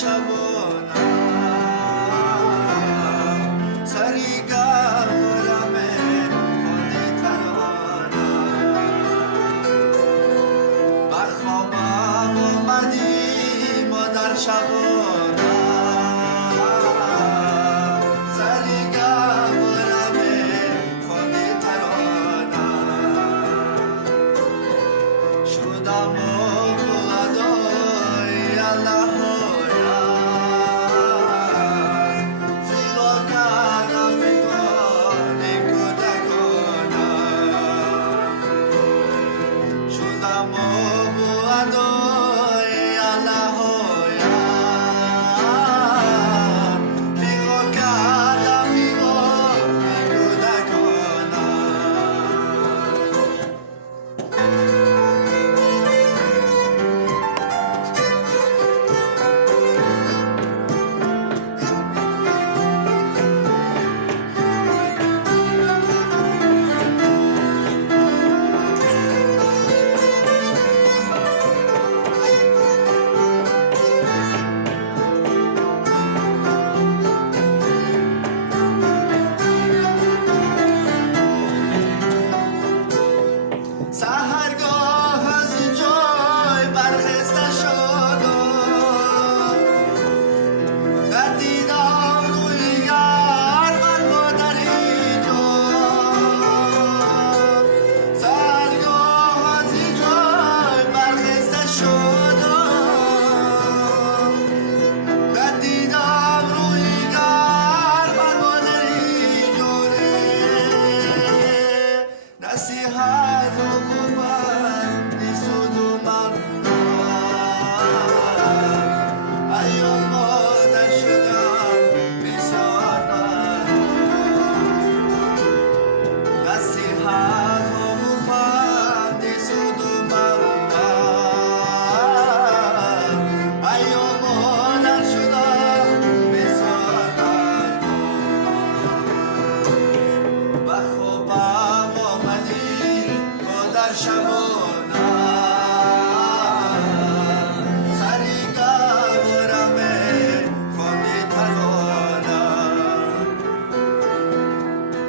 شبانم سری گرم خالی ترانم بر خوابم آمدی مادر شبانم سری گرم خالی ترانم شدم ادای الله سحرگاه از جای برخسته شدم ندیدم روی گرم مادر اینجا سحرگاه از جای برخسته شدم ندیدم روی گرم مادر اینجا نصیحت و شبا